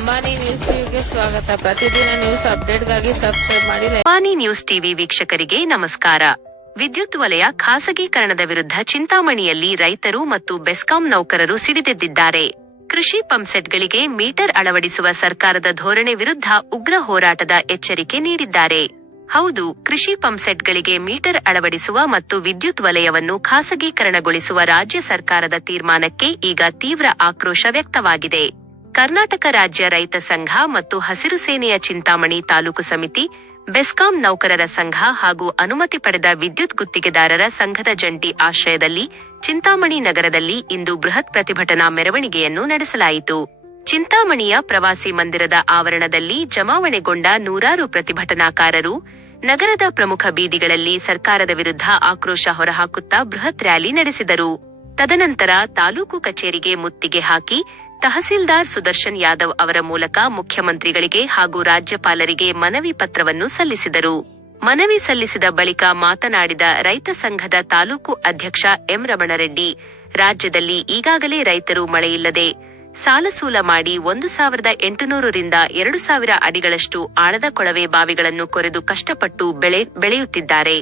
Ambani news ಟಿವಿಗೆ ಸ್ವಾಗತ. ಪ್ರತಿದಿನ ನ್ಯೂಸ್ ಅಪ್ಡೇಟ್ಗಾಗಿ ಸಬ್ಸ್ಕ್ರೈಬ್ ಮಾಡಿ. ಅಂಬಾನಿ ನ್ಯೂಸ್ ಟಿವಿ ವೀಕ್ಷಕರಿಗೆ ನಮಸ್ಕಾರ. ವಿದ್ಯುತ್ ವಲಯ ಖಾಸಗೀಕರಣದ ವಿರುದ್ಧ ಚಿಂತಾಮಣಿಯಲ್ಲಿ ರೈತರು ಮತ್ತು ಬೆಸ್ಕಾಂ ನೌಕರರು ಸಿಡಿದೆದ್ದಿದ್ದಾರೆ. ಕೃಷಿ ಪಂಪ್ಸೆಟ್ಗಳಿಗೆ ಮೀಟರ್ ಅಳವಡಿಸುವ ಸರ್ಕಾರದ ಧೋರಣೆ ವಿರುದ್ಧ ಉಗ್ರ ಹೋರಾಟದ ಎಚ್ಚರಿಕೆ ನೀಡಿದ್ದಾರೆ. ಹೌದು, ಕೃಷಿ ಪಂಪ್ಸೆಟ್ಗಳಿಗೆ ಮೀಟರ್ ಅಳವಡಿಸುವ ಮತ್ತು ವಿದ್ಯುತ್ ವಲಯವನ್ನು ಖಾಸಗೀಕರಣಗೊಳಿಸುವ ರಾಜ್ಯ ಸರ್ಕಾರದ ತೀರ್ಮಾನಕ್ಕೆ ಈಗ ತೀವ್ರ ಆಕ್ರೋಶ ವ್ಯಕ್ತವಾಗಿದೆ. ಕರ್ನಾಟಕ ರಾಜ್ಯ ರೈತ ಸಂಘ ಮತ್ತು ಹಸಿರು ಸೇನೆಯ ಚಿಂತಾಮಣಿ ತಾಲೂಕು ಸಮಿತಿ, ಬೆಸ್ಕಾಂ ನೌಕರರ ಸಂಘ ಹಾಗೂ ಅನುಮತಿ ಪಡೆದ ವಿದ್ಯುತ್ ಗುತ್ತಿಗೆದಾರರ ಸಂಘದ ಜಂಟಿ ಆಶ್ರಯದಲ್ಲಿ ಚಿಂತಾಮಣಿ ನಗರದಲ್ಲಿ ಇಂದು ಬೃಹತ್ ಪ್ರತಿಭಟನಾ ಮೆರವಣಿಗೆಯನ್ನು ನಡೆಸಲಾಯಿತು. ಚಿಂತಾಮಣಿಯ ಪ್ರವಾಸಿ ಮಂದಿರದ ಆವರಣದಲ್ಲಿ ಜಮಾವಣೆಗೊಂಡ ನೂರಾರು ಪ್ರತಿಭಟನಾಕಾರರು ನಗರದ ಪ್ರಮುಖ ಬೀದಿಗಳಲ್ಲಿ ಸರ್ಕಾರದ ವಿರುದ್ಧ ಆಕ್ರೋಶ ಹೊರಹಾಕುತ್ತಾ ಬೃಹತ್ ರ್ಯಾಲಿ ನಡೆಸಿದರು. ತದನಂತರ ತಾಲೂಕು ಕಚೇರಿಗೆ ಮುತ್ತಿಗೆ ಹಾಕಿ ತಹಸೀಲ್ದಾರ್ ಸುದರ್ಶನ್ ಯಾದವ್ ಅವರ ಮೂಲಕ ಮುಖ್ಯಮಂತ್ರಿಗಳಿಗೆ ಹಾಗೂ ರಾಜ್ಯಪಾಲರಿಗೆ ಮನವಿ ಪತ್ರವನ್ನು ಸಲ್ಲಿಸಿದರು. ಮನವಿ ಸಲ್ಲಿಸಿದ ಬಳಿಕ ಮಾತನಾಡಿದ ರೈತ ಸಂಘದ ತಾಲೂಕು ಅಧ್ಯಕ್ಷ ಎಂ ರಮಣರೆಡ್ಡಿ, ರಾಜ್ಯದಲ್ಲಿ ಈಗಾಗಲೇ ರೈತರು ಮಳೆಯಿಲ್ಲದೆ ಸಾಲಸೂಲ ಮಾಡಿ 1,800 ರಿಂದ 2,000 ಅಡಿಗಳಷ್ಟು ಆಳದ ಕೊಳವೆ ಬಾವಿಗಳನ್ನು ಕೊರೆದು ಕಷ್ಟಪಟ್ಟು ಬೆಳೆಯುತ್ತಿದ್ದಾರೆ.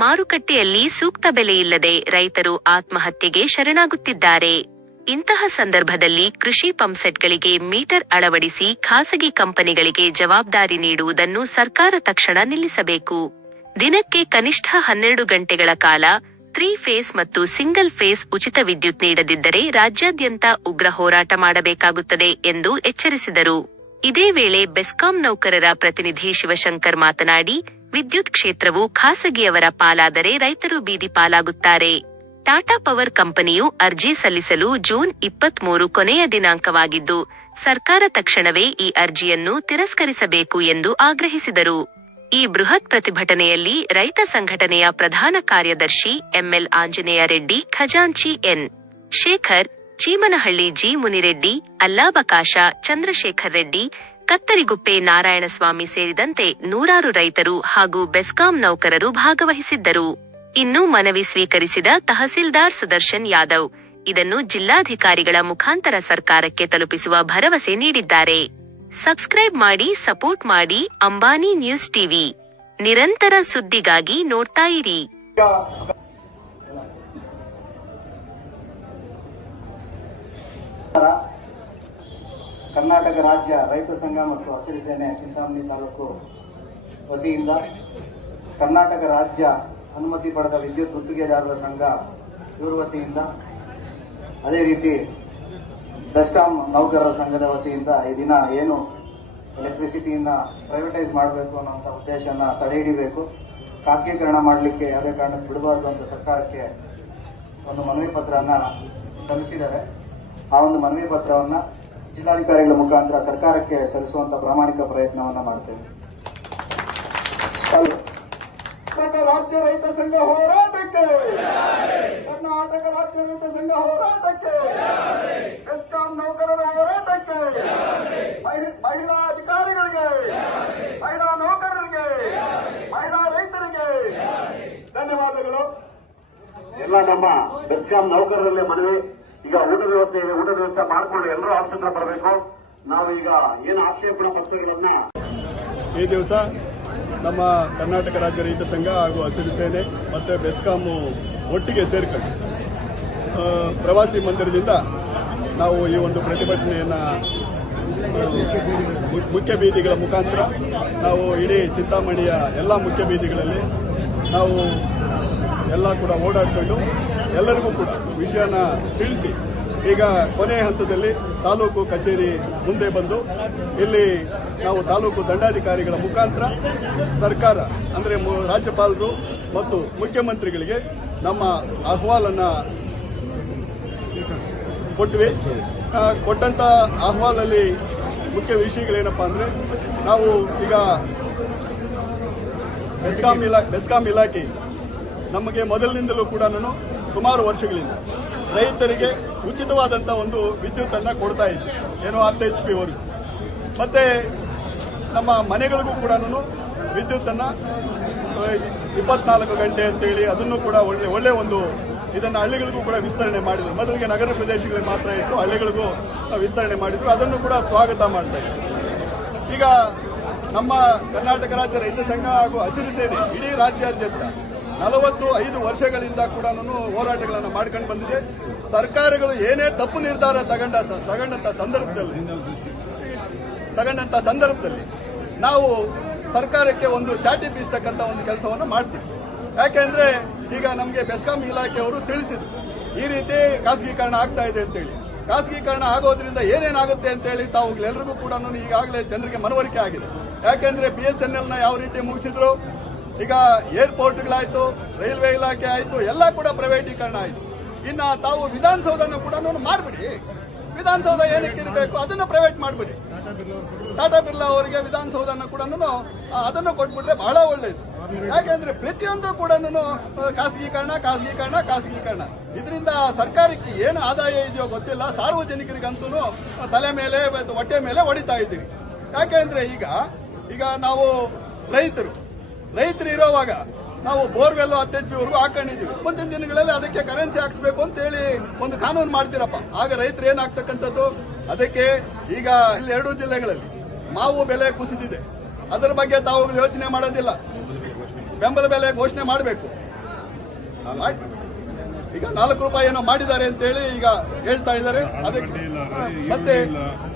ಮಾರುಕಟ್ಟೆಯಲ್ಲಿ ಸೂಕ್ತ ಬೆಲೆಯಿಲ್ಲದೆ ರೈತರು ಆತ್ಮಹತ್ಯೆಗೆ ಶರಣಾಗುತ್ತಿದ್ದಾರೆ. ಇಂತಹ ಸಂದರ್ಭದಲ್ಲಿ ಕೃಷಿ ಪಂಪ್ಸೆಟ್ಗಳಿಗೆ ಮೀಟರ್ ಅಳವಡಿಸಿ ಖಾಸಗಿ ಕಂಪನಿಗಳಿಗೆ ಜವಾಬ್ದಾರಿ ನೀಡುವುದನ್ನು ಸರ್ಕಾರ ತಕ್ಷಣ ನಿಲ್ಲಿಸಬೇಕು. ದಿನಕ್ಕೆ ಕನಿಷ್ಠ 12 ಗಂಟೆಗಳ ಕಾಲ 3 ಫೇಸ್ ಮತ್ತು ಸಿಂಗಲ್ ಫೇಸ್ ಉಚಿತ ವಿದ್ಯುತ್ ನೀಡದಿದ್ದರೆ ರಾಜ್ಯಾದ್ಯಂತ ಉಗ್ರ ಹೋರಾಟ ಮಾಡಬೇಕಾಗುತ್ತದೆ ಎಂದು ಎಚ್ಚರಿಸಿದರು. ಇದೇ ವೇಳೆ ಬೆಸ್ಕಾಂ ನೌಕರರ ಪ್ರತಿನಿಧಿ ಶಿವಶಂಕರ್ ಮಾತನಾಡಿ, ವಿದ್ಯುತ್ ಕ್ಷೇತ್ರವು ಖಾಸಗಿಯವರ ಪಾಲಾದರೆ ರೈತರು ಬೀದಿ ಪಾಲಾಗುತ್ತಾರೆ. ಟಾಟಾ ಪವರ್ ಕಂಪನಿಯು ಅರ್ಜಿ ಸಲ್ಲಿಸಲು ಜೂನ್ 23 ಕೊನೆಯ ದಿನಾಂಕವಾಗಿದ್ದು, ಸರ್ಕಾರ ತಕ್ಷಣವೇ ಈ ಅರ್ಜಿಯನ್ನು ತಿರಸ್ಕರಿಸಬೇಕು ಎಂದು ಆಗ್ರಹಿಸಿದರು. ಈ ಬೃಹತ್ ಪ್ರತಿಭಟನೆಯಲ್ಲಿ ರೈತ ಸಂಘಟನೆಯ ಪ್ರಧಾನ ಕಾರ್ಯದರ್ಶಿ ಎಂಎಲ್ ಆಂಜನೇಯ ರೆಡ್ಡಿ, ಖಜಾಂಚಿ ಎನ್. ಶೇಖರ್, ಚೀಮನಹಳ್ಳಿ ಜಿ. ಮುನಿರೆಡ್ಡಿ, ಅಲ್ಲಾಬಕಾಶ, ಚಂದ್ರಶೇಖರ್ ರೆಡ್ಡಿ, ಕತ್ತರಿಗುಪ್ಪೆ ನಾರಾಯಣಸ್ವಾಮಿ ಸೇರಿದಂತೆ ನೂರಾರು ರೈತರು ಹಾಗೂ ಬೆಸ್ಕಾಂ ನೌಕರರು ಭಾಗವಹಿಸಿದ್ದರು. ಇನ್ನು ಮನವಿ ಸ್ವೀಕರಿಸಿದ ತಹಸೀಲ್ದಾರ್ ಸುದರ್ಶನ್ ಯಾದವ್, ಇದನ್ನು ಜಿಲ್ಲಾಧಿಕಾರಿಗಳ ಮುಖಾಂತರ ಸರ್ಕಾರಕ್ಕೆ ತಲುಪಿಸುವ ಭರವಸೆ ನೀಡಿದ್ದಾರೆ. ಸಬ್ಸ್ಕ್ರೈಬ್ ಮಾಡಿ, ಸಪೋರ್ಟ್ ಮಾಡಿ. ಅಂಬಾನಿ ನ್ಯೂಸ್ ಟಿವಿ, ನಿರಂತರ ಸುದ್ದಿಗಾಗಿ ನೋಡ್ತಾ ಇರಿ. ಕರ್ನಾಟಕ ರಾಜ್ಯ ರೈತ ಸಂಘ ಮತ್ತು ಹಸಿರು ಸೇನೆ ಚಿಂತಾಮಣಿ ತಾಲೂಕು ವತಿಯಿಂದ, ಕರ್ನಾಟಕ ರಾಜ್ಯ ಅನುಮತಿ ಪಡೆದ ವಿದ್ಯುತ್ ಗುತ್ತಿಗೆದಾರರ ಸಂಘ ಇವರ ವತಿಯಿಂದ, ಅದೇ ರೀತಿ ಬೆಸ್ಕಾಂ ನೌಕರರ ಸಂಘದ ವತಿಯಿಂದ ಈ ದಿನ ಏನು ಎಲೆಕ್ಟ್ರಿಸಿಟಿಯಿಂದ ಪ್ರೈವೇಟೈಸ್ ಮಾಡಬೇಕು ಅನ್ನೋಂಥ ಉದ್ದೇಶನ ತಡೆ ಹಿಡಿಬೇಕು, ಖಾಸಗೀಕರಣ ಮಾಡಲಿಕ್ಕೆ ಯಾವುದೇ ಕಾರಣಕ್ಕೆ ಬಿಡಬಾರ್ದು ಅಂತ ಸರ್ಕಾರಕ್ಕೆ ಒಂದು ಮನವಿ ಪತ್ರವನ್ನು ಸಲ್ಲಿಸಿದ್ದಾರೆ. ಆ ಒಂದು ಮನವಿ ಪತ್ರವನ್ನು ಜಿಲ್ಲಾಧಿಕಾರಿಗಳ ಮುಖಾಂತರ ಸರ್ಕಾರಕ್ಕೆ ಸಲ್ಲಿಸುವಂತ ಪ್ರಾಮಾಣಿಕ ಪ್ರಯತ್ನವನ್ನು ಮಾಡ್ತೇವೆ. ರಾಜ್ಯ ರೈತ ಸಂಘ ಹೋರಾಟಕ್ಕೆ, ಕರ್ನಾಟಕ ರಾಜ್ಯ ರೈತ ಸಂಘ ಹೋರಾಟಕ್ಕೆ, ಬೆಸ್ಕಾಂ ನೌಕರರ ಹೋರಾಟಕ್ಕೆ, ಮಹಿಳಾ ಅಧಿಕಾರಿಗಳಿಗೆ, ಮಹಿಳಾ ನೌಕರರಿಗೆ, ಮಹಿಳಾ ರೈತರಿಗೆ ಧನ್ಯವಾದಗಳು. ಎಲ್ಲ ನಮ್ಮ ಬೆಸ್ಕಾಂ ನೌಕರರಲ್ಲೇ ಮನವಿ, ಈಗ ಊಟದ ವ್ಯವಸ್ಥೆ ಇದೆ, ಊಟದ ವ್ಯವಸ್ಥೆ ಮಾಡಿಕೊಂಡು ಎಲ್ಲರೂ ಆಫೀಸ್ ಹತ್ರ ಬರಬೇಕು. ನಾವು ಈಗ ಏನು ಆಕ್ಷೇಪಣಾ ಪತ್ರಗಳನ್ನ ಈ ದಿವಸ ನಮ್ಮ ಕರ್ನಾಟಕ ರಾಜ್ಯ ರೈತ ಸಂಘ ಹಾಗೂ ಹಸಿರು ಸೇನೆ ಮತ್ತು ಬೆಸ್ಕಾಂ ಒಟ್ಟಿಗೆ ಸೇರ್ಕೊಂಡು ಪ್ರವಾಸಿ ಮಂದಿರದಿಂದ ನಾವು ಈ ಒಂದು ಪ್ರತಿಭಟನೆಯನ್ನು ಮುಖ್ಯ ಬೀದಿಗಳ ಮುಖಾಂತರ ನಾವು ಇಡೀ ಚಿಂತಾಮಣಿಯ ಎಲ್ಲ ಮುಖ್ಯ ಬೀದಿಗಳಲ್ಲಿ ನಾವು ಎಲ್ಲ ಕೂಡ ಓಡಾಡಿಕೊಂಡು ಎಲ್ಲರಿಗೂ ಕೂಡ ವಿಷಯನ ತಿಳಿಸಿ, ಈಗ ಕೊನೆಯ ಹಂತದಲ್ಲಿ ತಾಲೂಕು ಕಚೇರಿ ಮುಂದೆ ಬಂದು ಇಲ್ಲಿ ನಾವು ತಾಲೂಕು ದಂಡಾಧಿಕಾರಿಗಳ ಮುಖಾಂತರ ಸರ್ಕಾರ ಅಂದರೆ ರಾಜ್ಯಪಾಲರು ಮತ್ತು ಮುಖ್ಯಮಂತ್ರಿಗಳಿಗೆ ನಮ್ಮ ಅಹವಾಲನ್ನು ಕೊಟ್ವಿ. ಕೊಟ್ಟಂತ ಅಹವಾಲಲ್ಲಿ ಮುಖ್ಯ ವಿಷಯಗಳೇನಪ್ಪ ಅಂದರೆ, ನಾವು ಈಗ ಬೆಸ್ಕಾಂ ಇಲಾಖೆ ನಮಗೆ ಮೊದಲಿನಿಂದಲೂ ಕೂಡ ಸುಮಾರು ವರ್ಷಗಳಿಂದ ರೈತರಿಗೆ ಉಚಿತವಾದಂಥ ಒಂದು ವಿದ್ಯುತ್ತನ್ನು ಕೊಡ್ತಾ ಇದ್ವಿ, ಏನೋ 10 HP ವರೆಗೂ. ಮತ್ತೆ ನಮ್ಮ ಮನೆಗಳಿಗೂ ಕೂಡ ವಿದ್ಯುತ್ತನ್ನು 24 ಗಂಟೆ ಅಂತೇಳಿ ಅದನ್ನು ಕೂಡ ಒಳ್ಳೆ ಒಂದು ಇದನ್ನು ಹಳ್ಳಿಗಳಿಗೂ ಕೂಡ ವಿಸ್ತರಣೆ ಮಾಡಿದ್ರು. ಮೊದಲಿಗೆ ನಗರ ಪ್ರದೇಶಗಳಿಗೆ ಮಾತ್ರ ಇತ್ತು, ಹಳ್ಳಿಗಳಿಗೂ ವಿಸ್ತರಣೆ ಮಾಡಿದ್ರು. ಅದನ್ನು ಕೂಡ ಸ್ವಾಗತ ಮಾಡ್ತಾ ಇದ್ದಾರೆ. ಈಗ ನಮ್ಮ ಕರ್ನಾಟಕ ರಾಜ್ಯ ರೈತ ಸಂಘ ಹಾಗೂ ಹಸಿರು ಸೇನೆ ಇಡೀ ರಾಜ್ಯಾದ್ಯಂತ 45 ವರ್ಷಗಳಿಂದ ಕೂಡ ಹೋರಾಟಗಳನ್ನು ಮಾಡ್ಕೊಂಡು ಬಂದಿದೆ. ಸರ್ಕಾರಗಳು ಏನೇ ತಪ್ಪು ನಿರ್ಧಾರ ತಗೊಂಡಂತ ಸಂದರ್ಭದಲ್ಲಿ ನಾವು ಸರ್ಕಾರಕ್ಕೆ ಒಂದು ಚಾಟಿ ಬೀಸ್ತಕ್ಕಂಥ ಒಂದು ಕೆಲಸವನ್ನು ಮಾಡ್ತೀವಿ. ಯಾಕೆಂದ್ರೆ ಈಗ ನಮಗೆ ಬೆಸ್ಕಾಂ ಇಲಾಖೆಯವರು ತಿಳಿಸಿದ್ರು ಈ ರೀತಿ ಖಾಸಗೀಕರಣ ಆಗ್ತಾ ಇದೆ ಅಂತೇಳಿ. ಖಾಸಗೀಕರಣ ಆಗೋದ್ರಿಂದ ಏನೇನಾಗುತ್ತೆ ಅಂತೇಳಿ ತಾವು ಎಲ್ಲರಿಗೂ ಕೂಡ ಈಗಾಗಲೇ ಜನರಿಗೆ ಮನವರಿಕೆ ಆಗಿದೆ. ಯಾಕೆಂದ್ರೆ BSNL ಯಾವ ರೀತಿ ಮುಗಿಸಿದ್ರು, ಈಗ ಏರ್ಪೋರ್ಟ್ಗಳಾಯ್ತು, ರೈಲ್ವೆ ಇಲಾಖೆ ಆಯ್ತು, ಎಲ್ಲ ಕೂಡ ಪ್ರೈವೇಟೀಕರಣ ಆಯ್ತು. ಇನ್ನ ತಾವು ವಿಧಾನಸೌಧನ ಕೂಡ ಮಾರ್ಬಿಡಿ. ವಿಧಾನಸೌಧ ಏನಕ್ಕೆ ಇರಬೇಕು, ಅದನ್ನು ಪ್ರೈವೇಟ್ ಮಾಡಿಬಿಡಿ. ಟಾಟಾ ಬಿರ್ಲಾ ಅವರಿಗೆ ವಿಧಾನಸೌಧನ ಕೂಡ ಅದನ್ನು ಕೊಟ್ಬಿಟ್ರೆ ಬಹಳ ಒಳ್ಳೆಯದು. ಯಾಕೆಂದ್ರೆ ಪ್ರತಿಯೊಂದು ಕೂಡ ಖಾಸಗೀಕರಣ ಇದರಿಂದ ಸರ್ಕಾರಕ್ಕೆ ಏನು ಆದಾಯ ಇದೆಯೋ ಗೊತ್ತಿಲ್ಲ. ಸಾರ್ವಜನಿಕರಿಗಂತೂ ತಲೆ ಮೇಲೆ ಹೊಟ್ಟೆ ಮೇಲೆ ಹೊಡಿತಾ ಇದ್ದೀರಿ. ಯಾಕೆಂದ್ರೆ ಈಗ ನಾವು ರೈತರು ಇರೋವಾಗ ನಾವು ಬೋರ್ವೆಲ್ 10 HP ವರೆಗೂ ಹಾಕೊಂಡಿದೀವಿ. ಮುಂದಿನ ದಿನಗಳಲ್ಲಿ ಅದಕ್ಕೆ ಕರೆನ್ಸಿ ಹಾಕ್ಸ್ಬೇಕು ಅಂತ ಹೇಳಿ ಒಂದು ಕಾನೂನು ಮಾಡ್ತೀರಪ್ಪ. ಆಗ ರೈತರು ಏನಾಗ್ತಕ್ಕಂಥದ್ದು, ಅದಕ್ಕೆ ಈಗ ಇಲ್ಲಿ 2 ಜಿಲ್ಲೆಗಳಲ್ಲಿ ಮಾವು ಬೆಲೆ ಕುಸಿದಿದೆ. ಅದರ ಬಗ್ಗೆ ತಾವು ಯೋಚನೆ ಮಾಡೋದಿಲ್ಲ. ಬೆಂಬಲ ಬೆಲೆ ಘೋಷಣೆ ಮಾಡಬೇಕು. ಈಗ 4 ರೂಪಾಯಿ ಏನೋ ಮಾಡಿದ್ದಾರೆ ಅಂತ ಹೇಳಿ ಈಗ ಹೇಳ್ತಾ ಇದ್ದಾರೆ. ಅದಕ್ಕೆ ಮತ್ತೆ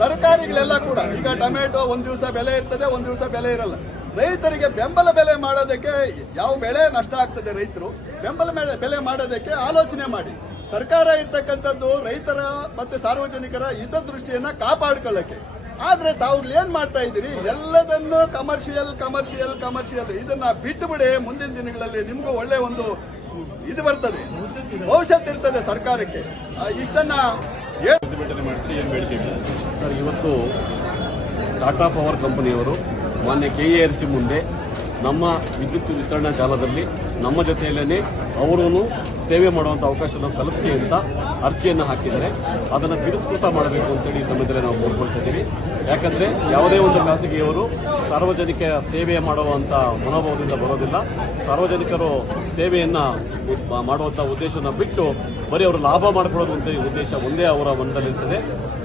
ತರಕಾರಿಗಳೆಲ್ಲ ಕೂಡ ಈಗ ಟೊಮೆಟೊ ಒಂದು ದಿವಸ ಬೆಲೆ ಇರ್ತದೆ, ಒಂದು ದಿವಸ ಬೆಲೆ ಇರಲ್ಲ. ರೈತರಿಗೆ ಬೆಂಬಲ ಬೆಲೆ ಮಾಡೋದಕ್ಕೆ ಯಾವ ಬೆಳೆ ನಷ್ಟ ಆಗ್ತದೆ, ರೈತರು ಬೆಂಬಲ ಬೆಲೆ ಮಾಡೋದಕ್ಕೆ ಆಲೋಚನೆ ಮಾಡಿ. ಸರ್ಕಾರ ಇರ್ತಕ್ಕಂಥದ್ದು ರೈತರ ಮತ್ತೆ ಸಾರ್ವಜನಿಕರ ಹಿತದೃಷ್ಟಿಯನ್ನ ಕಾಪಾಡ್ಕೊಳ್ಳಕ್ಕೆ. ಆದ್ರೆ ತಾವುಗಳು ಏನ್ ಮಾಡ್ತಾ ಇದ್ದೀರಿ, ಎಲ್ಲದನ್ನು ಕಮರ್ಷಿಯಲ್ ಇದನ್ನ ಬಿಟ್ಟು ಬಿಡಿ. ಮುಂದಿನ ದಿನಗಳಲ್ಲಿ ನಿಮ್ಗೂ ಒಳ್ಳೆ ಒಂದು ಇದು ಬರ್ತದೆ, ಭವಿಷ್ಯತ್ ಇರ್ತದೆ ಸರ್ಕಾರಕ್ಕೆ. ಇಷ್ಟನ್ನ ಸರ್, ಇವತ್ತು ಟಾಟಾ ಪವರ್ ಕಂಪನಿಯವರು ಮಾನ್ಯ KERC ಮುಂದೆ ನಮ್ಮ ವಿದ್ಯುತ್ ವಿತರಣಾ ಜಾಲದಲ್ಲಿ ನಮ್ಮ ಜೊತೆಯಲ್ಲೇ ಅವರೂ ಸೇವೆ ಮಾಡುವಂಥ ಅವಕಾಶವನ್ನು ಕಲ್ಪಿಸಿ ಅಂತ ಅರ್ಜಿಯನ್ನು ಹಾಕಿದ್ದಾರೆ. ಅದನ್ನು ತಿರಸ್ಕೃತ ಮಾಡಬೇಕು ಅಂತೇಳಿ ಈ ಸಮಯದಲ್ಲಿ ನಾವು ಕೋರ್ಕೊಳ್ತಾ ಇದ್ದೀವಿ. ಯಾಕಂದರೆ ಯಾವುದೇ ಒಂದು ಖಾಸಗಿಯವರು ಸಾರ್ವಜನಿಕ ಸೇವೆ ಮಾಡುವಂಥ ಮನೋಭಾವದಿಂದ ಬರೋದಿಲ್ಲ. ಸಾರ್ವಜನಿಕರು ಸೇವೆಯನ್ನು ಮಾಡುವಂಥ ಉದ್ದೇಶವನ್ನು ಬಿಟ್ಟು ಬರೀ ಅವರು ಲಾಭ ಮಾಡಿಕೊಳ್ಳೋದು ಉದ್ದೇಶ ಒಂದೇ ಅವರ ಮನದಲ್ಲಿರ್ತದೆ.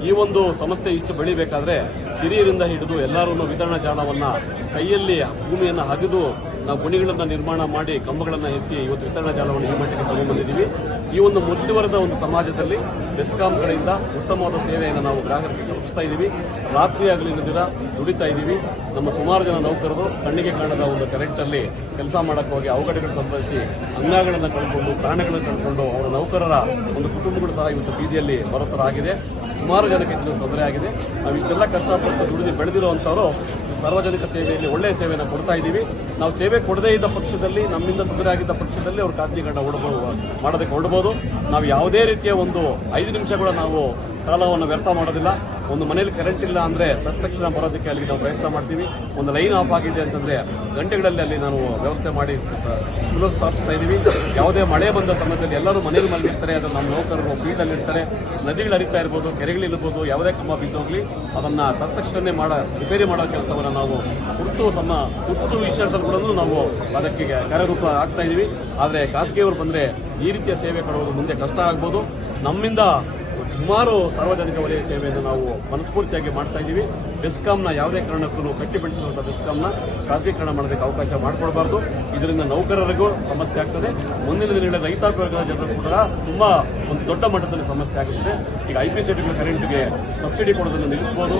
ಈ ಒಂದು ಸಂಸ್ಥೆ ಇಷ್ಟು ಬೆಳಿಬೇಕಾದ್ರೆ ಹಿರಿಯರಿಂದ ಹಿಡಿದು ಎಲ್ಲರೂ ವಿತರಣಾ ಜಾಲವನ್ನು ಕೈಯಲ್ಲಿ ಭೂಮಿಯನ್ನು ಅಗೆದು ನಾವು ಗುಣಿಗಳನ್ನು ನಿರ್ಮಾಣ ಮಾಡಿ ಕಂಬಗಳನ್ನು ಎತ್ತಿ ಇವತ್ತು ವಿತರಣಾ ಜಾಲವನ್ನು ಈ ಮಟ್ಟಿಗೆ ತಗೊಂಡ್ಬಂದಿದ್ದೀವಿ. ಈ ಒಂದು ಮುಂದುವರೆದ ಒಂದು ಸಮಾಜದಲ್ಲಿ ಬೆಸ್ಕಾಂ ಕಡೆಯಿಂದ ಉತ್ತಮವಾದ ಸೇವೆಯನ್ನು ನಾವು ಗ್ರಾಹಕರಿಗೆ ಕಲ್ಪಿಸ್ತಾ ಇದ್ದೀವಿ. ರಾತ್ರಿ ಆಗಲಿ ದಿನ ದುಡಿತಾ ಇದ್ದೀವಿ. ನಮ್ಮ ಸುಮಾರು ಜನ ನೌಕರರು ಕಣ್ಣಿಗೆ ಕಾಣದ ಒಂದು ಕರೆಂಟಲ್ಲಿ ಕೆಲಸ ಮಾಡಕ್ಕೆ ಹೋಗಿ ಅವಘಡಗಳು ಸಂಭವಿಸಿ ಅಂಗಗಳನ್ನು ಕಳ್ಕೊಂಡು ಪ್ರಾಣಗಳನ್ನು ಕಳ್ಕೊಂಡು ಅವರ ನೌಕರರ ಒಂದು ಕುಟುಂಬಗಳು ಸಹ ಇವತ್ತು ಬೀದಿಯಲ್ಲಿ ಬರೋ ಥರ ಆಗಿದೆ. ಸುಮಾರು ಜನಕ್ಕೆ ಇದನ್ನು ತೊಂದರೆ ಆಗಿದೆ. ನಾವು ಇಷ್ಟೆಲ್ಲ ಕಷ್ಟಪಟ್ಟು ದುಡಿದು ಬೆಳೆದಿರುವಂಥವರು ಸಾರ್ವಜನಿಕ ಸೇವೆಯಲ್ಲಿ ಒಳ್ಳೆಯ ಸೇವೆಯನ್ನು ಕೊಡ್ತಾ ಇದ್ದೀವಿ. ನಾವು ಸೇವೆ ಕೊಡದೇ ಇದ್ದ ಪಕ್ಷದಲ್ಲಿ, ನಮ್ಮಿಂದ ತೊಂದರೆ ಆಗಿದ್ದ ಪಕ್ಷದಲ್ಲಿ ಅವರು ಖಾಸಗೀಕರಣ ಮಾಡೋದಕ್ಕೆ ಹೊರಡಬಹುದು. ನಾವು ಯಾವುದೇ ರೀತಿಯ ಒಂದು 5 ನಿಮಿಷ ಕೂಡ ನಾವು ಕಾಲವನ್ನು ವ್ಯರ್ಥ ಮಾಡೋದಿಲ್ಲ. ಒಂದು ಮನೇಲಿ ಕರೆಂಟ್ ಇಲ್ಲ ಅಂದರೆ ತಕ್ಷಣ ಬರೋದಕ್ಕೆ ಅಲ್ಲಿಗೆ ನಾವು ಪ್ರಯತ್ನ ಮಾಡ್ತೀವಿ. ಒಂದು ಲೈನ್ ಆಫ್ ಆಗಿದೆ ಅಂತಂದರೆ ಗಂಟೆಗಳಲ್ಲಿ ಅಲ್ಲಿ ನಾವು ವ್ಯವಸ್ಥೆ ಮಾಡಿ ಪುನಃಸ್ಥಾಪಿಸ್ತಾ ಇದ್ದೀವಿ. ಯಾವುದೇ ಮಳೆ ಬಂದ ಸಮಯದಲ್ಲಿ ಎಲ್ಲರೂ ಮನೇಲಿ ಮಲಗಿರ್ತಾರೆ, ಅದನ್ನು ನಮ್ಮ ನೌಕರರು ಫೀಲ್ಡಲ್ಲಿ ಇರ್ತಾರೆ. ನದಿಗಳು ಹರಿತಾ ಇರ್ಬೋದು, ಕೆರೆಗಳಿರ್ಬೋದು, ಯಾವುದೇ ಕ್ರಮ ಬಿದ್ದೋಗ್ಲಿ ಅದನ್ನು ತಕ್ಷಣವೇ ರಿಪೇರಿ ಮಾಡೋ ಕೆಲಸವನ್ನು ನಾವು ತುರ್ತು ವಿಷಯದಲ್ಲಿ ಕೂಡ ನಾವು ಅದಕ್ಕೆ ಕಾರ್ಯರೂಪ ಆಗ್ತಾ ಇದ್ದೀವಿ. ಆದರೆ ಖಾಸಗಿಯವರು ಬಂದರೆ ಈ ರೀತಿಯ ಸೇವೆ ಕೊಡುವುದು ಮುಂದೆ ಕಷ್ಟ ಆಗ್ಬೋದು. ನಮ್ಮಿಂದ ಸುಮಾರು ಸಾರ್ವಜನಿಕ ವಲಯ ಸೇವೆಯನ್ನು ನಾವು ಮನಸ್ಫೂರ್ತಿಯಾಗಿ ಮಾಡ್ತಾ ಇದ್ದೀವಿ. ಬೆಸ್ಕಾಂನ ಯಾವುದೇ ಕಾರಣಕ್ಕೂ ಕಟ್ಟಿ ಬೆಳೆಸಿರುವಂಥ ಬೆಸ್ಕಾಂನ ಖಾಸಗೀಕರಣ ಮಾಡೋದಕ್ಕೆ ಅವಕಾಶ ಮಾಡಿಕೊಡಬಾರ್ದು. ಇದರಿಂದ ನೌಕರರಿಗೂ ಸಮಸ್ಯೆ ಆಗ್ತದೆ. ಮುಂದಿನ ದಿನಗಳಲ್ಲಿ ರೈತಾಪಿ ವರ್ಗದ ಜನರು ಕೂಡ ತುಂಬಾ ಒಂದು ದೊಡ್ಡ ಮಟ್ಟದಲ್ಲಿ ಸಮಸ್ಯೆ ಆಗುತ್ತದೆ. ಈಗ IPC ಕರೆಂಟ್ಗೆ ಸಬ್ಸಿಡಿ ಕೊಡೋದನ್ನು ನಿಲ್ಲಿಸಬಹುದು.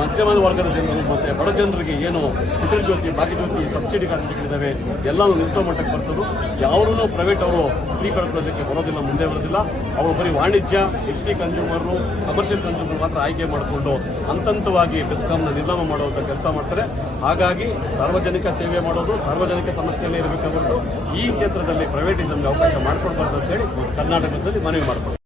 ಮಧ್ಯಮ ವರ್ಗದ ಜನರು ಮತ್ತೆ ಬಡ ಜನರಿಗೆ ಏನು ಸುಟರ್ ಜ್ಯೋತಿ, ಭಾಗ್ಯಜ್ಯೋತಿ ಸಬ್ಸಿಡಿ ಕರೆಂಟ್ಗಳಿದ್ದಾವೆ ಎಲ್ಲನೂ ನಿಲ್ಲಿಸೋ ಮಟ್ಟಕ್ಕೆ ಬರ್ತದೆ. ಯಾರೂ ಪ್ರೈವೇಟ್ ಅವರು ಫ್ರೀ ಕಳ್ಕೊಳ್ಳೋದಕ್ಕೆ ಬರೋದಿಲ್ಲ, ಮುಂದೆ ಬರೋದಿಲ್ಲ. ಅವರು ಬರೀ ವಾಣಿಜ್ಯ, HT ಕನ್ಸ್ಯೂಮರ್, ಕಮರ್ಷಿಯಲ್ ಕನ್ಸ್ಯೂಮರ್ ಮಾತ್ರ ಆಯ್ಕೆ ಮಾಡಿಕೊಂಡು ಹಂತವಾಗಿ ಬೆಸ್ಕಾಂನ ನಿರ್ನಾಮ ಮಾಡುವಂಥ ಕೆಲಸ ಮಾಡ್ತಾರೆ. ಹಾಗಾಗಿ ಸಾರ್ವಜನಿಕ ಸೇವೆ ಮಾಡೋದು ಸಾರ್ವಜನಿಕ ಸಮಸ್ಯೆಯಲ್ಲೇ ಇರಬೇಕಾಗಿರೋದು. ಈ ಕ್ಷೇತ್ರದಲ್ಲಿ ಪ್ರೈವೇಟಿಸಮ್ಗೆ ಅವಕಾಶ ಮಾಡಿಕೊಡ್ಬಾರ್ದು ಅಂತೇಳಿ ಕರ್ನಾಟಕದಲ್ಲಿ ಮನವಿ ಮಾಡಿಕೊಡ್ತಾರೆ.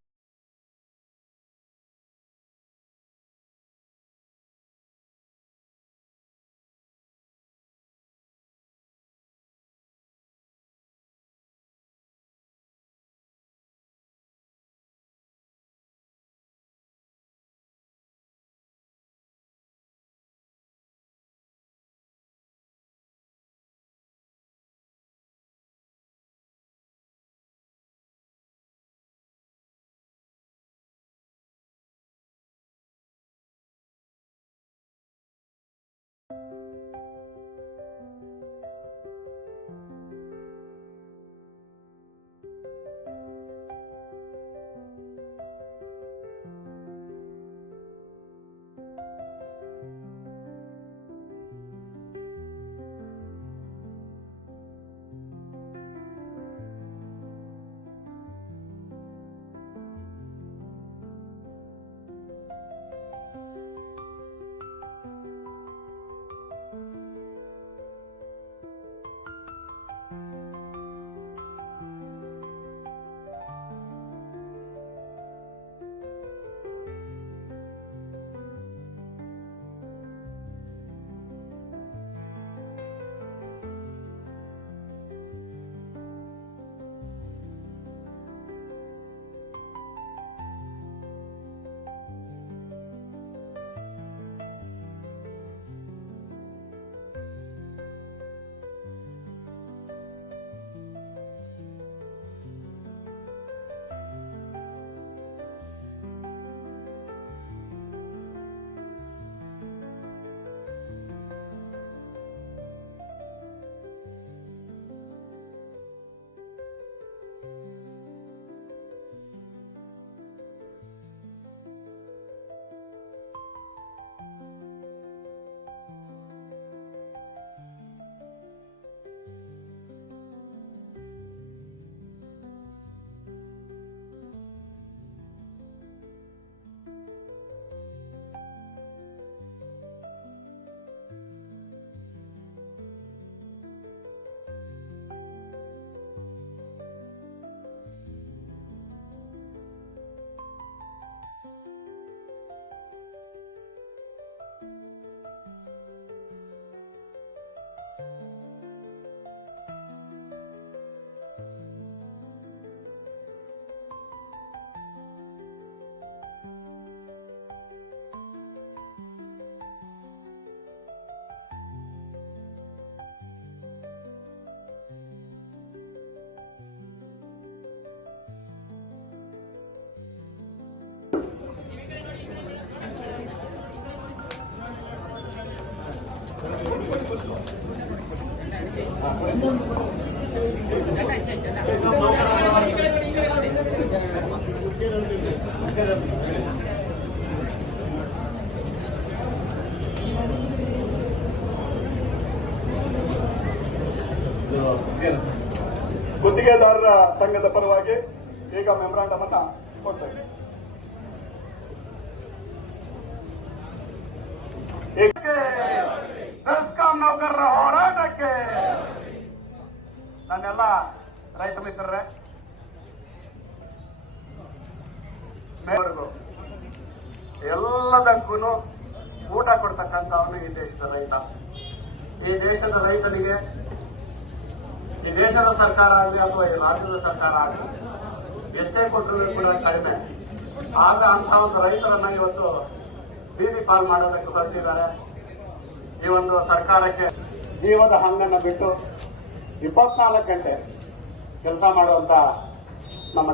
ಗುತ್ತಿಗೆದಾರರ ಸಂಘದ ಪರವಾಗಿ ಈಗ ಮೆಮೊರಾಂಡಮ್ ಅನ್ನ ಕೊಡ್ತಾ ಇದ್ದೀನಿ. ಬೆಸ್ಕಾಂ ನೌಕರರ ಹೋರಾಟಕ್ಕೆ ನನ್ನೆಲ್ಲ ರೈತ ಮಿತ್ರರೇ, ಎಲ್ಲದಕ್ಕೂ ಊಟ ಕೊಡ್ತಕ್ಕಂಥವನು ಈ ದೇಶದ ರೈತ. ಈ ದೇಶದ ರೈತನಿಗೆ ಈ ದೇಶದ ಸರ್ಕಾರ ಆಗಲಿ ಅಥವಾ ಈ ರಾಜ್ಯದ ಸರ್ಕಾರ ಆಗಲಿ ಎಷ್ಟೇ ಕೊಟ್ಟರು ಕೂಡ ಕಡಿಮೆ. ಆಗ ಅಂತ ಒಂದು ರೈತರನ್ನ ಇವತ್ತು ಬೀದಿ ಪಾಲ್ ಮಾಡೋದಕ್ಕೆ ಹೊರಟಿದ್ದಾರೆ. ಈ ಒಂದು ಸರ್ಕಾರಕ್ಕೆ ಜೀವದ ಹಂಗನ್ನು ಬಿಟ್ಟು 24 ಗಂಟೆ ಕೆಲಸ ಮಾಡುವಂತ ನಮ್ಮ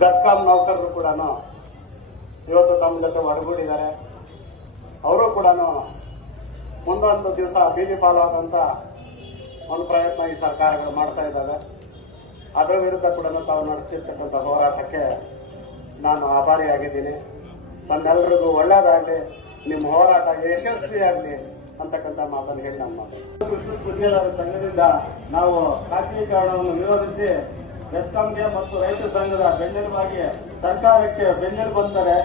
ಬೆಸ್ಕಾಂ ನೌಕರರು ಕೂಡ ಇವತ್ತು ತಮ್ಮ ಜೊತೆ ಒಡಗೂಡಿದ್ದಾರೆ. ಅವರು ಕೂಡ ಮುಂದೊಂದು ದಿವಸ ಬೀದಿ ಪಾಲಾಗುವಂತ ಒಂದು ಪ್ರಯತ್ನ ಈ ಸರ್ಕಾರಗಳು ಮಾಡ್ತಾ ಇದ್ದಾರೆ. ಅದರ ವಿರುದ್ಧ ಕೂಡ ತಾವು ನಡೆಸ್ತಿರ್ತಕ್ಕಂಥ ಹೋರಾಟಕ್ಕೆ ನಾನು ಆಭಾರಿಯಾಗಿದ್ದೀನಿ. ತಮ್ಮೆಲ್ಲರಿಗೂ ಒಳ್ಳೆಯದಾಗಲಿ, ನಿಮ್ಮ ಹೋರಾಟ ಯಶಸ್ವಿಯಾಗಲಿ ಅಂತಕ್ಕಂಥ ಮಾತನ್ನು ಹೇಳಿ ನಮ್ಮ ಗುತ್ತಿಗೆದಾರರ ಸಂಘದಿಂದ ನಾವು ಖಾಸಗೀಕರಣವನ್ನು ವಿರೋಧಿಸಿ ಬೆಸ್ಕಾಂಗೆ ಮತ್ತು ರೈತ ಸಂಘದ ಬೆನ್ನೆಲುಬಾಗಿ ಸರ್ಕಾರಕ್ಕೆ ಬೆನ್ನೆಲುಬು ಬಂದರೆ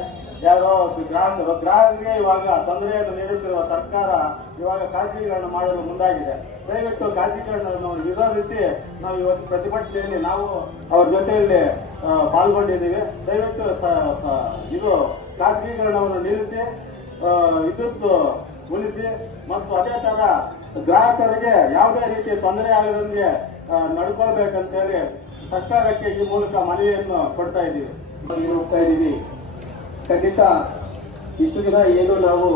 ಯಾರೋ ಗ್ರಾಹಕರಿಗೆ ಇವಾಗ ತೊಂದರೆಯನ್ನು ನೀಡುತ್ತಿರುವ ಸರ್ಕಾರ ಇವಾಗ ಖಾಸಗೀಕರಣ ಮಾಡಲು ಮುಂದಾಗಿದೆ. ದಯವಿಟ್ಟು ಖಾಸಗೀಕರಣವನ್ನು ವಿರೋಧಿಸಿ ನಾವು ಇವತ್ತು ಪ್ರತಿಭಟನೆಯಲ್ಲಿ ನಾವು ಅವ್ರ ಜೊತೆಯಲ್ಲಿ ಪಾಲ್ಗೊಂಡಿದ್ದೀವಿ. ದಯವಿಟ್ಟು ಇದು ಖಾಸಗೀಕರಣವನ್ನು ನಿಲ್ಲಿಸಿ ವಿದ್ಯುತ್ ಉಳಿಸಿ ಮತ್ತು ಅದೇ ತರ ಗ್ರಾಹಕರಿಗೆ ಯಾವುದೇ ರೀತಿ ತೊಂದರೆ ಆಗದಂತೆ ನಡ್ಕೊಳ್ಬೇಕಂತೇಳಿ ಸರ್ಕಾರಕ್ಕೆ ಈ ಮೂಲಕ ಮನವಿಯನ್ನು ಕೊಡ್ತಾ ಇದ್ದೀವಿ. ಹೋಗ್ತಾ ಇದ್ದೀವಿ. ಖಂಡಿತ ಇಷ್ಟು ದಿನ ಏನು ನಾವು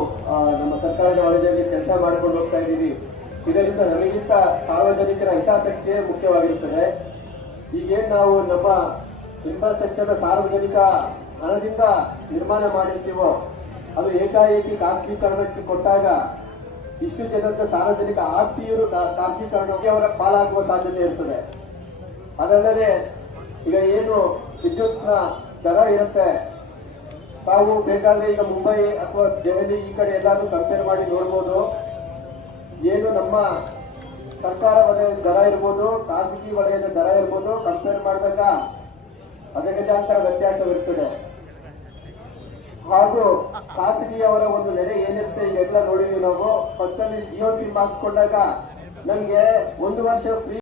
ನಮ್ಮ ಸರ್ಕಾರದ ವಲಯದಲ್ಲಿ ಕೆಲಸ ಮಾಡಿಕೊಂಡು ಹೋಗ್ತಾ ಇದ್ದೀವಿ, ಇದರಿಂದ ನಮಗಿಂತ ಸಾರ್ವಜನಿಕರ ಹಿತಾಸಕ್ತಿಯೇ ಮುಖ್ಯವಾಗಿರುತ್ತದೆ. ಈಗೇನು ನಾವು ನಮ್ಮ ಇನ್ಫ್ರಾಸ್ಟ್ರಕ್ಚರ್ ಸಾರ್ವಜನಿಕ ಹಣದಿಂದ ನಿರ್ಮಾಣ ಮಾಡಿರ್ತೀವೋ ಅದು ಏಕಾಏಕಿ ಖಾಸಗೀಕರಣಕ್ಕೆ ಕೊಟ್ಟಾಗ ಇಷ್ಟು ಜನರ ಸಾರ್ವಜನಿಕ ಆಸ್ತಿಯವರು ಖಾಸಗೀಕರಣಕ್ಕೆ ಅವರ ಪಾಲಾಗುವ ಸಾಧ್ಯತೆ ಇರ್ತದೆ. ಅದಲ್ಲದೆ ಈಗ ಏನು ವಿದ್ಯುತ್ನ ದರ ಇರುತ್ತೆ, ತಾವು ಬೇಕಾದ್ರೆ ಈಗ ಮುಂಬೈ ಅಥವಾ ದೆಹಲಿ ಈ ಕಡೆ ಎಲ್ಲಾದ್ರೂ ಕಂಪೇರ್ ಮಾಡಿ ನೋಡ್ಬೋದು. ಏನು ನಮ್ಮ ಸರ್ಕಾರ ವಲಯದ ದರ ಇರ್ಬೋದು, ಖಾಸಗಿ ವಲಯದ ದರ ಇರ್ಬೋದು, ಕಂಪೇರ್ ಮಾಡಿದಾಗ ಅಜಗಜಾಂತರ ವ್ಯತ್ಯಾಸವಿರುತ್ತದೆ. ಹಾಗೂ ಖಾಸಗಿಯವರ ಒಂದು ನೆಲೆ ಏನಿರುತ್ತೆ ಈಗೆಲ್ಲ ನೋಡಿದ್ವಿ ನಾವು. ಫಸ್ಟ್ ಅಲ್ಲಿ ಜಿಯೋ ಸಿಮ್ ಹಾಕ್ಸ್ಕೊಂಡಾಗ ನಮ್ಗೆ 1 ವರ್ಷ ಫ್ರೀ